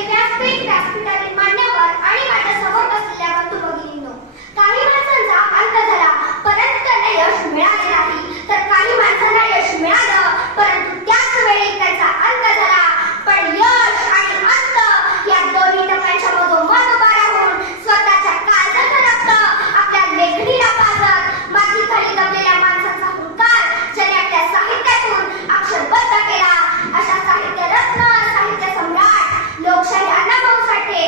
व्यासपीठातील मान्यवर आणि माझ्या समोर बसलेल्या बंधू भगिनींनो, काही माणसांचा अंत झाला परंतु त्यांना यश मिळाले नाही, तर काही माणसांना यश मिळालं परंतु त्याच वेळी त्यांचा अंत झाला. पण यश आणि अंत या दोन्ही टप्प्यांच्या मधोमध उभा राहून स्वतःच्या काळजाचं रक्त आपल्या लेखणीला पाजत मातीखाली दबलेल्या माणसाचा हुंकार ज्याने आपल्या साहित्यातून अक्षरबद्ध केला, अशा साहित्य रत्न, साहित्य सम्राट, लोकशाही अण्णाभाऊ साठे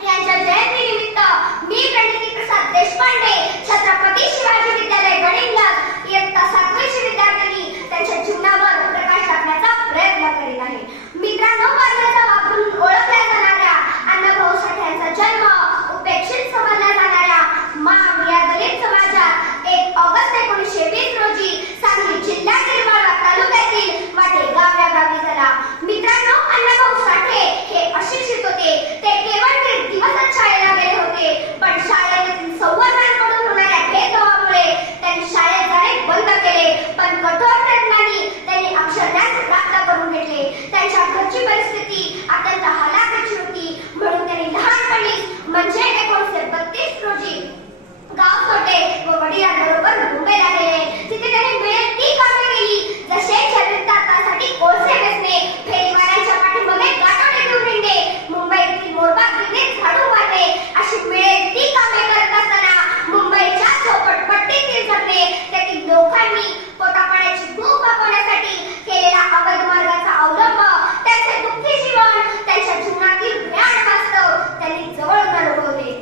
यांच्या जयंतीनिमित्त मी प्रणिती प्रसाद देशपांडे, छत्रपती शिवाजी विद्यालय गणिंग्लज इयत्ता 7वीची विद्यार्थिनी त्यांच्या जीवनावर प्रकाश टाकण्याचा प्रयत्न करीत आहे. मित्रांनो, वर्णाचा वापरून ओळखल्या जाणाऱ्या अण्णाभाऊ साठे यांचा जन्म उपेक्षित समजल्या जाणाऱ्या माग या दलित समाजात 1 ऑगस्ट 1920 रोजी सांगली जिल्ह्यातील वाळवा तालुक्यातील वाटेगाव या गावी झाला. मित्रांनो, अण्णाभाऊ साठे हे अशिक्षित होते. ते केवळ दिवसच शाळेला गेले होते, पण शाळेतील संवर्गांकडून होणाऱ्या भेदभावामुळे त्यांनी शाळेत जाणे बंद केले. पण कठोर प्रयत्नांनी त्यांनी अक्षरज्ञान प्राप्त करून घेतले. त्यांच्या घरची परिस्थिती अत्यंत हलाखीची होती, म्हणून त्यांनी लहानपणीच म्हणजे 1932 रोजी गाव सोडले व वडिलांबरोबर मुंबईला गेले. तिथे त्यांनी मिळेल ती कामे केली, जसे चरितार्थासाठी कोळसे वेचणे, फेरीवाल्यांच्या पाठीमागे गाठोडे घेऊन हिंडणे, मुंबईतील मोरबाग गिरणीत झाडू मारणे, अशी मिळेल ती कामे करत असताना मुंबईच्या झोपडपट्टीतील जगणे, त्यातील लोकांनी पोटापाण्याची भूक भागवण्यासाठी केलेला अवैध मार्गाचा अवलंब, त्यांचे दुःखी जीवन, त्यांच्या जीवनातील भयान वास्तव त्यांनी जवळून अनुभवले.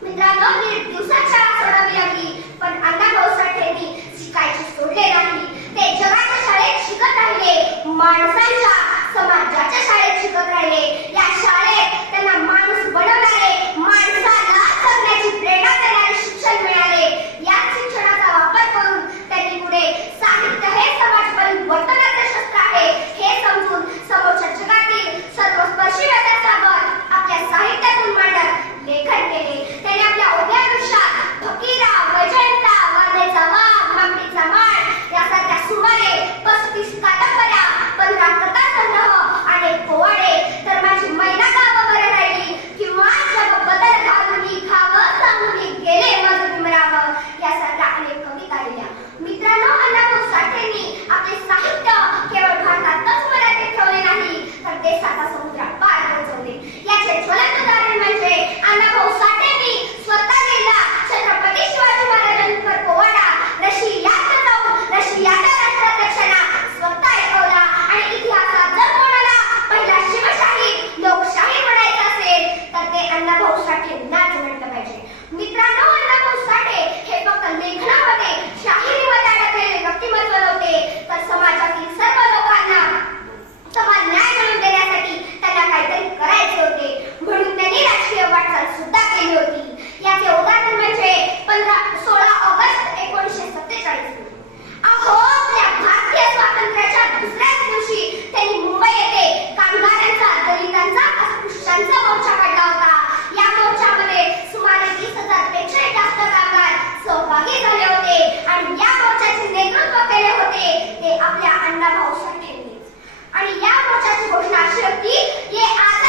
मित्रांनो, दीड दिवसात शाळा सोडावी लागली, पण अण्णाभाऊ साठेंनी शिकायचे सोडले नाही. ते जगाच्या शाळेत शिकत राहिले, माणसांच्या समाजाच्या शाळेत शिकत राहिले. या शाळेत त्यांना माणूस बनवणारे, माणसाला जगण्याची प्रेरणा देणारे शिक्षण मिळाले. या शिक्षणाचा वापर करून त्यांनी पुढे साहित्य हे समाज परिवर्तनाचे शस्त्र आहे हे समजून समोरच्या जगातील सर्वस्पर्शी व्यथांवर आपल्या साहित्यातून मांडत लेखन केले. त्यांनी आपल्या उभ्या आयुष्यात फकीरा, वैजयंता, वाघेचा वाघ, माकडीचा माळ यासारख्या सुमारे 35 कादंबऱ्या, 15 कथासंग्रह, अनेक पोवाडे, तर माझी मैना गावं बरं राहिली किंवा जग बदल घालून खावं सांगून गेले माझं विमरावं यासारख्या अनेक कविता लिहिल्या. मित्रांनो, अण्णाभाऊ साठेंनी आपले साहित्य केवळ भारतातच मर्यादित ठेवले नाही, तर देशाचा समुद्रापार पोहोचवले. याचे ज्वलंत उदाहरण म्हणजे अण्णाभाऊ साठेंनी स्वतः लिहिला छत्रपती शिवाजी महाराजांवर पोवाडा. रशियात जाऊन रशियाच्या राष्ट्राध्यक्षांना स्वतः ऐकवला. आणि इतिहासात जर कोणाला पहिला शिवशाही, लोकशाही म्हणायचं असेल तर ते अण्णाभाऊ साठेंनाच म्हटलं पाहिजे. मित्रांनो, अण्णाभाऊ साठे हे फक्त लेखनामध्ये, शाहिरीमध्ये अडकलेले व्यक्तिमत्व नव्हते, तर समाजातील सर्व लोकांना समान न्याय मिळवून देण्यासाठी त्यांना काहीतरी करायचे होते, म्हणून त्यांनी राजकीय वाटचाल सुद्धा केली होती. याचे उदाहरण म्हणजे 16 ऑगस्ट 1947. आपल्या भारतीय स्वातंत्र्याच्या दुसऱ्याच दिवशी त्यांनी मुंबई येथे कामगारांचा, दलितांचा, अस्पृश्यांचा मोर्चा काढला होता. या मोर्चामध्ये सुमारे 20,000 पेक्षा जास्त कामगार सहभागी झाले होते आणि या मोर्चाचे नेतृत्व केले होते ते आपल्या अण्णाभाऊ साठेंनी. आणि या मोर्चाची घोषणा अशी होती, ये आता